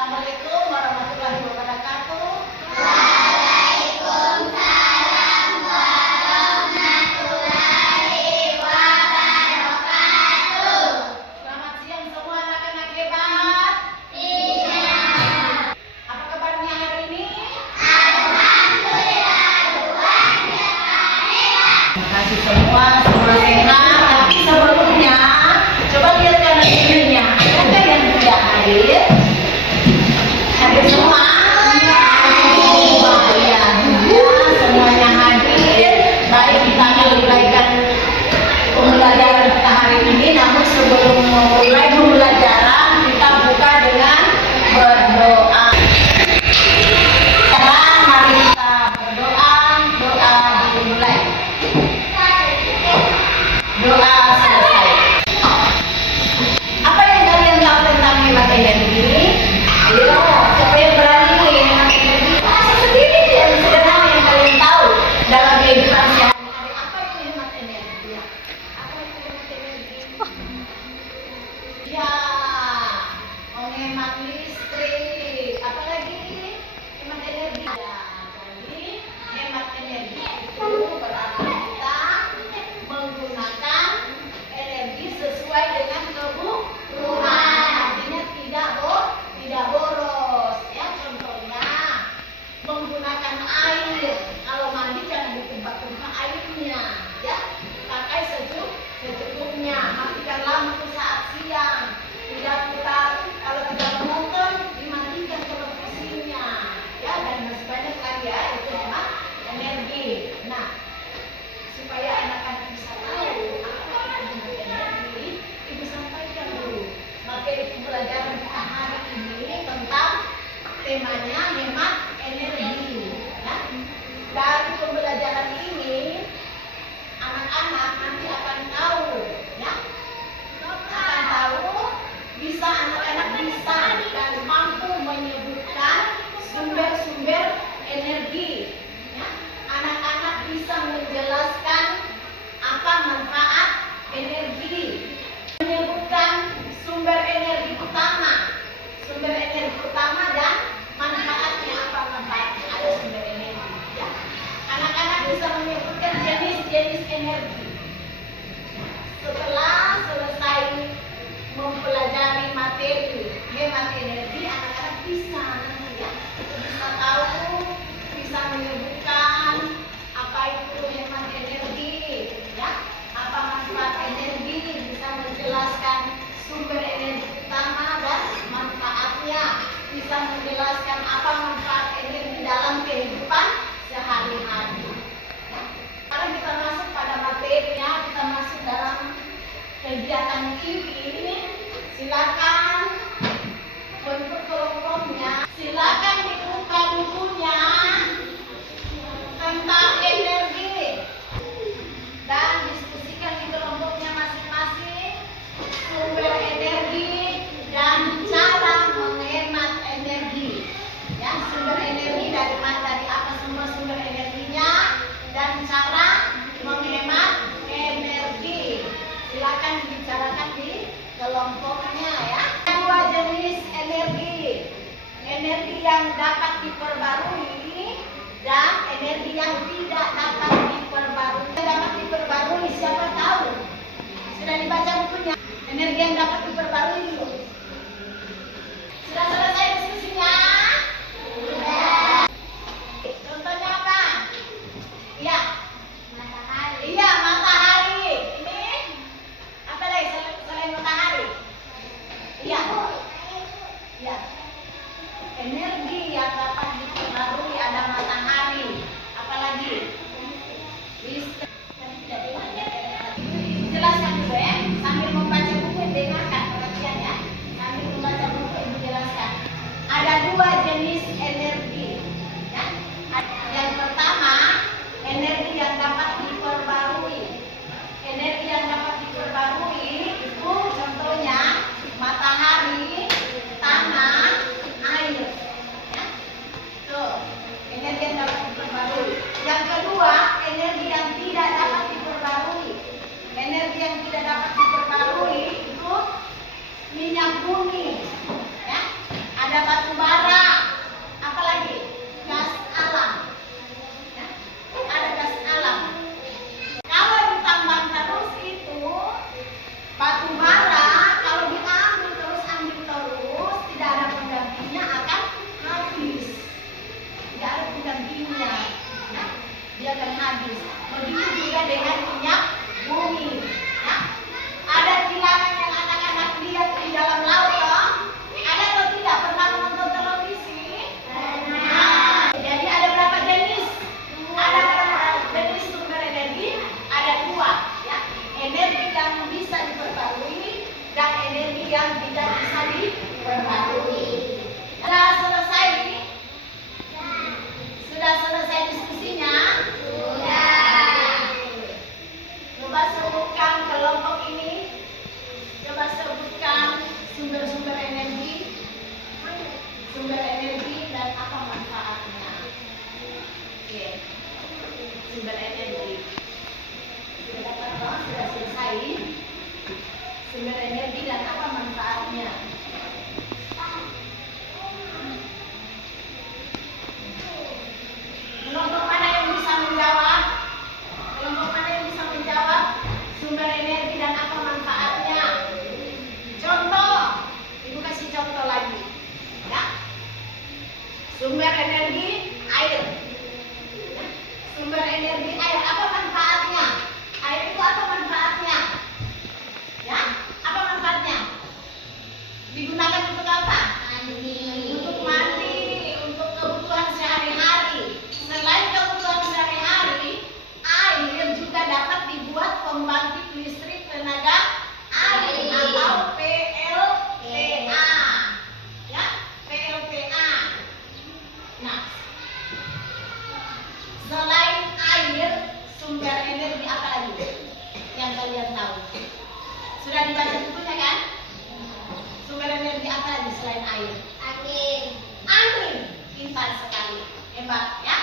Assalamualaikum warahmatullahi wabarakatuh. Waalaikumsalam warahmatullahi wabarakatuh. Selamat siang semua anak-anak hebat. Iya. Apa kabarnya hari ini? Alhamdulillah luar biasa hebat. Terima kasih semua sehat. Tapi sebelumnya, coba lihat kanan kirinya. Ada yang tidak hadir? Hadir semua? Ya, semuanya hadir. Baik, kita akan mulaikan pembelajaran kita hari ini. Namun sebelum memulai pembelajaran, kita buka dengan berdoa. Sekarang mari kita berdoa. Doa dimulai. Doa selesai. Apa yang kalian tahu tentang hemat energi? Ayo, siapa yang berani hemat energi? Masa sendiri yang sederhana yang kalian tahu dalam kehidupan sehari-hari. Apa itu hemat energi? Apa itu hemat energi? Ya, menghemat listrik. Apa lagi? Hemat energi. Ya, jadi hemat energi itu berarti kita menggunakan energi sesuai dengan kebutuhan. Artinya tidak boros. Ya, contohnya menggunakan air. Kalau mandi jangan ditumpah-tumpah airnya, ya. Pakai secukupnya. Matikan lampu saat siang. Tidak putar. Kalau tidak menonton, dimatikan televisinya. Ya, dan masih banyak lagi ya, itu hemat energi. Nah, supaya anak-anak bisa tahu apa itu hemat energi, ibu sampaikan dulu materi pembelajaran kita hari ini tentang temanya hemat energi. Ya. Dari pembelajaran ini anak-anak nanti akan tahu, ya, akan tahu, bisa anak-anak bisa dan mampu menyebutkan sumber-sumber energi. Ya. Anak-anak bisa menjelaskan apa manfaat energi, menyebutkan sumber energi utama dan manfaatnya. Apa manfaatnya ada sumber energi, ya. Anak-anak bisa menyebutkan jenis-jenis energi. Setelah selesai mempelajari materi hemat energi, anak-anak bisa nanti, ya, bisa tahu, bisa menyebutkan apa itu hemat energi, ya, apa manfaat energi, bisa menjelaskan sumber energi utama dan manfaatnya, bisa menjelaskan apa manfaat energi dalam kehidupan sehari-hari. Ya. Sekarang kita masuk pada materinya, kita masuk dalam kegiatan ini. Silakan bentuk kelompoknya, silakan dibuka bukunya tentang energi dan diskusikan di kelompoknya masing-masing sumber energi dan cara menghemat energi. Ya, sumber energi dari mana, dari apa semua sumber energinya, dan cara menghemat energi. Silakan dibicarakan di kelompoknya, ya. Dua jenis energi. Energi yang dapat diperbarui dan energi yang tidak dapat diperbarui. Yang dapat diperbarui siapa tahu? Sudah dibaca bukunya. Energi yang dapat diperbarui dulu. Sudah selesai diskusinya? Sudah. Contohnya apa? Iya. Matahari. Iya, matahari. Ini apa lagi selain matahari? Iya. Iya. Energi yang dapat dipengaruhi ada matahari. Apalagi? Listrik. Jelaskan dulu, ya. Sambil membaca buku, dengarkan perhatian, ya. Sambil membaca buku, ibu jelaskan. Ada dua jenis energi. Ya. Yang pertama, energi yang dapat diperbarui. Energi yang dapat diperbarui itu contohnya matahari, tanah, air. batu bara. Apa lagi? Gas alam. Ya, ada gas alam. Kalau ditambah terus itu batu bara, kalau diambil terus tidak ada penggantinya akan habis. Tidak ada penggantinya, ya, dia akan habis. Begitu juga dengan minyak bumi. Ya. Ada kilangan yang anak-anak lihat di dalam laut, toh? Ada atau tidak? Pernah menonton televisi? Nah, jadi ada berapa jenis? Ada berapa jenis sumber energi? Ada dua, ya. Energi yang bisa diperbarui dan energi yang tidak bisa diperbarui. Sudah selesai? Sudah selesai diskusinya? Coba sebutkan kelompok ini. Coba sebutkan sumber-sumber energi. Sumber energi dan apa manfaatnya. Oke. Sumber energi. Sudah dapat, toh? Sudah selesai. Sumber energi dan apa manfaatnya. Kelompok mana yang bisa menjawab? Kelompok mana yang bisa menjawab? Sumber energi dan apa manfaatnya? Contoh, Ibu kasih contoh lagi. Ya. Sumber energi air. Ya. Sumber energi air, apa manfaatnya? Air itu apa manfaatnya? Ya, apa manfaatnya? Digunakan untuk apa? Untuk mandi, untuk kebutuhan sehari-hari. Selain kebutuhan sehari-hari, air juga dapat dibuat pembangkit listrik tenaga air atau PLTA. Ya, PLTA. Nah, selain air, sumber energi apa lagi yang kalian tahu? Sudah dibaca bukunya kan? Sumber energi apa lagi selain air? Angin. Angin. Pintar sekali. Hebat, ya.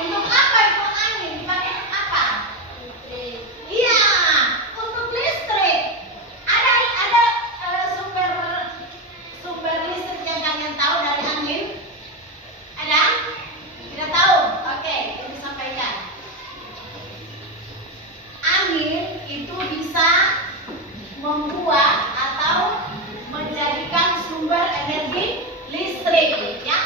Untuk apa itu angin? Dipakai untuk apa? Iya, untuk listrik. Ada sumber listrik yang kalian tahu dari angin? Ada? Tidak tahu? Oke, Ibu sampaikan. Angin itu bisa membuat atau menjadikan sumber energi listrik, ya.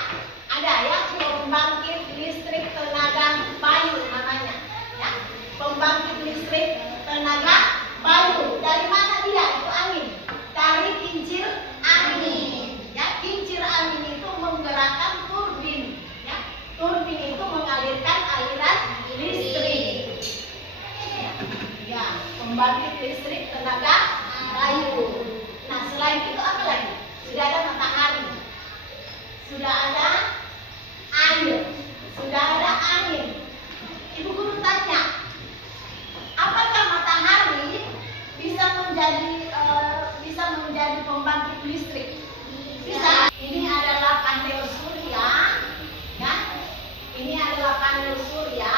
Ada ya, pembangkit listrik tenaga bayu namanya, ya. Pembangkit listrik tenaga bayu. Dari mana dia? Itu angin. Dari kincir angin. Ya, kincir angin itu menggerakkan turbin, ya. Turbin itu mengalirkan aliran listrik. Ya, pembangkit listrik tenaga bayu. Nah, selain itu apa lagi? Sudah ada matahari, sudah ada air, sudah ada angin. Ibu guru tanya, apakah matahari bisa menjadi pembangkit listrik? Bisa. Ini adalah panel surya, ya. Ini adalah panel surya,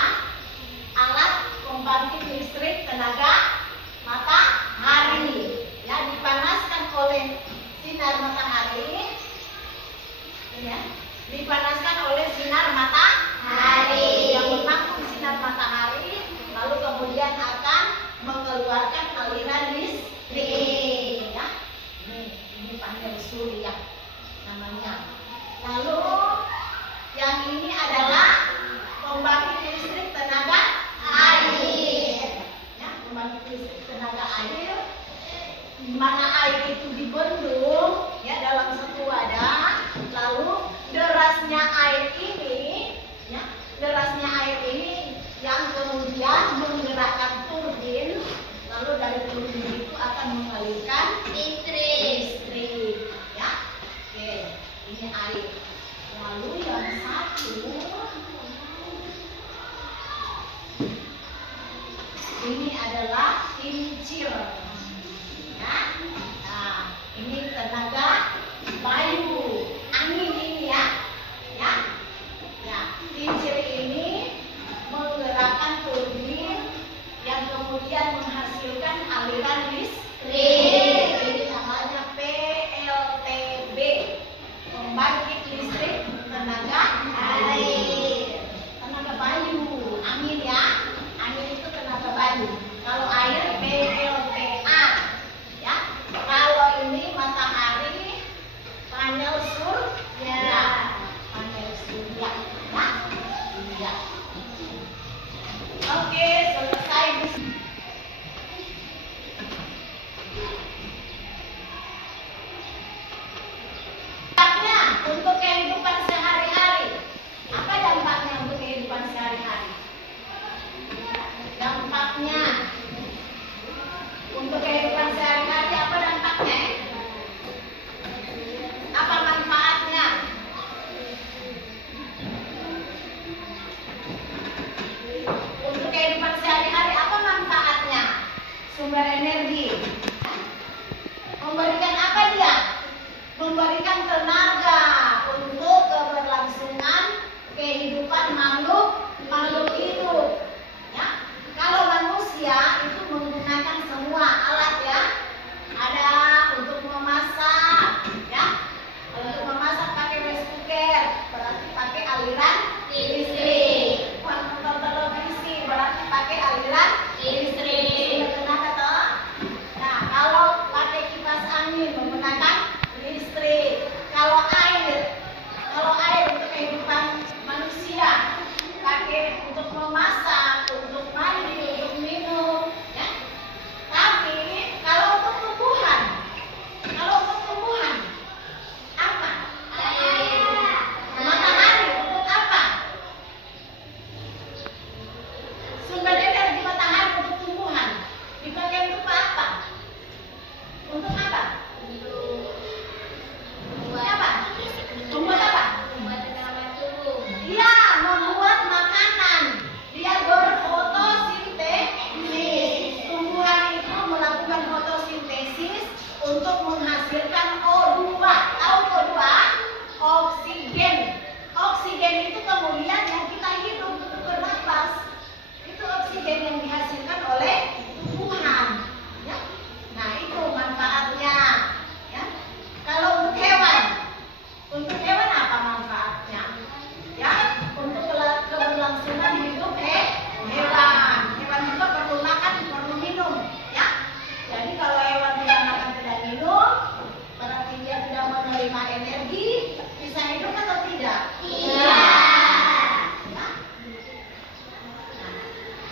alat pembangkit listrik tenaga matahari. Ya, dipanaskan oleh sinar matahari. Ya, dipanaskan oleh sinar matahari yang menampung sinar matahari, lalu kemudian akan mengeluarkan aliran listrik. Ya, ini panel surya namanya. Lalu yang ini adalah pembangkit listrik tenaga air. Ya, pembangkit listrik tenaga air, di mana air itu dibendung, ya, dalam satu wadah. Lalu derasnya air ini, ya, derasnya air ini yang kemudian menggerakkan turbin. Lalu dari turbin itu akan mengalirkan listrik, ya. Oke, ini air. Lalu yang satu, ini adalah kincir. Ya. Nah, ini tenaga bayu, angin ini, ya. Ya. Ya, kincir ini menggerakkan turbin yang kemudian menghasilkan aliran listrik. Ini namanya PLTB, pembangkit pembangkit listrik tenaga air. Tenaga bayu, angin ya. Angin itu tenaga bayu. Kalau air PLTA ya. Kalau ini matahari panel surya. Panel surya. Nah, surya. Oke, selesai. Dampaknya untuk kehidupan sehari-hari. Apa dampaknya untuk kehidupan sehari-hari? Dampaknya untuk kehidupan sehari-hari apa dampaknya? Apa manfaatnya? Untuk kehidupan sehari-hari apa manfaatnya? Sumber energi. Memberikan apa dia? Memberikan tenaga untuk keberlangsungan kehidupan makhluk hidup. Ya. Kalau manusia itu menggunakan semua alat ya. Ada untuk memasak, ya. Untuk memasak pakai rice cooker, berarti pakai aliran listrik. Menonton televisi berarti pakai aliran listrik. Tenaga toh. Nah, kalau pakai kipas angin menggunakan listrik. Kalau air untuk kehidupan manusia pakai untuk memasak, untuk mandi, untuk minum, ya. Tapi kalau untuk tumbuhan apa? Matahari untuk apa? Sumber energi matahari untuk tumbuhan dipakai untuk apa? Untuk apa? Membuat apa? Iya, membuat makanan. Dia berfotosintesis. Tumbuhan itu melakukan fotosintesis untuk menghasilkan O2. Tahu O2? Oksigen. Oksigen itu kemudian yang kita hidup untuk bernapas. Itu oksigen yang dihasilkan oleh tumbuhan. Ya. Nah, itu manfaatnya. Ya. Kalau untuk hewan apa manfaatnya? Ya, untuk keberlangsungan hidup hewan. Hewan juga perlu makan, perlu minum, ya. Jadi kalau hewan tidak makan, tidak minum, berarti dia tidak menerima energi, bisa hidup atau tidak? Iya. Ya. Nah,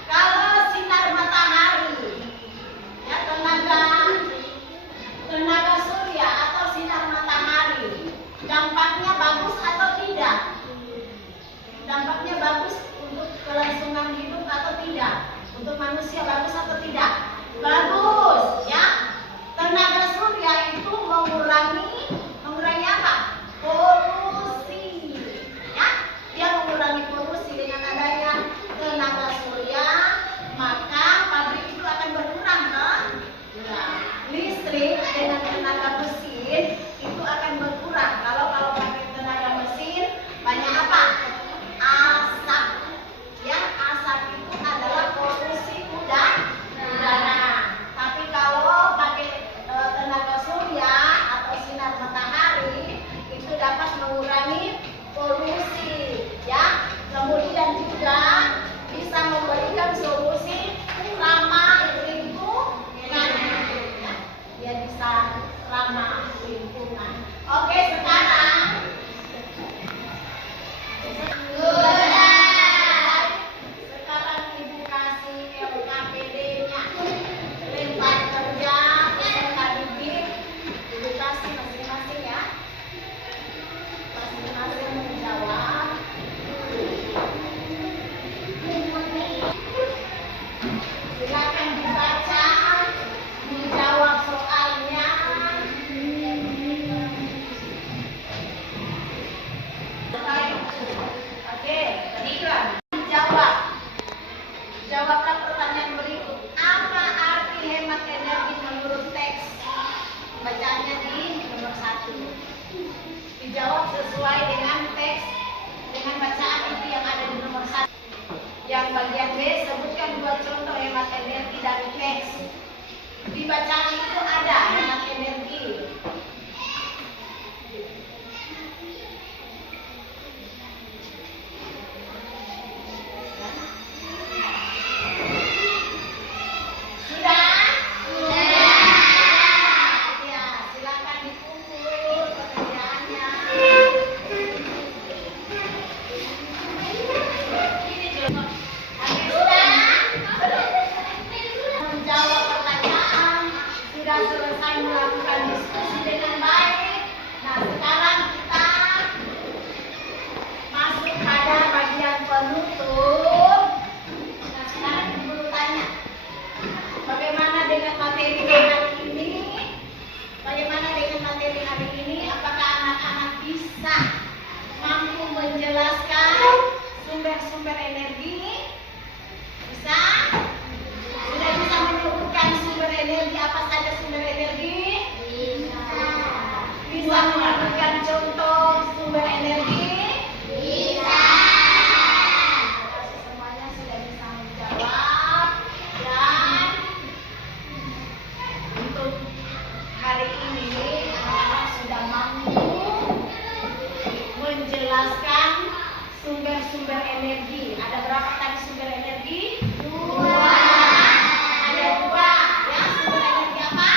kalau sinar matahari, ya tenaga surya atau sinar matahari, dampaknya bagus atau tidak? Dampaknya bagus untuk kelangsungan hidup atau tidak? Untuk manusia bagus atau tidak? Bagus, ya. Tenaga surya itu mengurangi apa? Polusi, ya. Dia mengurangi polusi dengan adanya tenaga surya, maka pabrik itu akan berkurang, kan? Nah, listrik dengan tenaga mesin itu akan berkurang. Kalau pakai tenaga mesin banyak apa? Asap. Ya, asap itu adalah polusi udara. Tapi kalau pakai tenaga surya atau sinar matahari itu dapat mengurangi polusi, ya. Kemudian juga bisa memberikan solusi ramah lingkungan. Ya. Dia bisa ramah lingkungan. Oke, sekarang Ibu kasih LKPD-nya. Lempar kerja, peserta didik, Ibu kasih masing-masing ya. Masing-masing menjawab. Silakan dibaca, dijawab soalnya. Oke, baiklah. Jawablah pertanyaan berikut. Apa arti hemat energi menurut teks? Bacaannya di nomor 1. Dijawab sesuai dengan teks, dengan bacaan itu yang ada di nomor 1. Yang bagian B, sebutkan 2 contoh hemat energi dari teks. Di bacaan itu ada hemat energi. menjelaskan sumber-sumber energi? Bisa? Sudah bisa menyebutkan sumber energi, apa saja sumber energi? Bisa menyebutkan contoh sumber energi? Semuanya sudah bisa menjawab. Dan untuk hari ini anak-anak sudah mampu menjelaskan sumber-sumber energi. Ada berapa tadi sumber energi? Dua. Ada dua. Ya, sumber energi apa?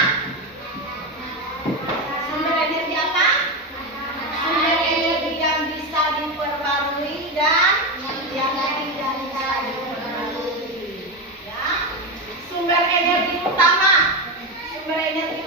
Sumber energi apa? Sumber energi yang bisa diperbarui dan yang tidak bisa diperbarui. Ya. Sumber energi utama. Sumber energi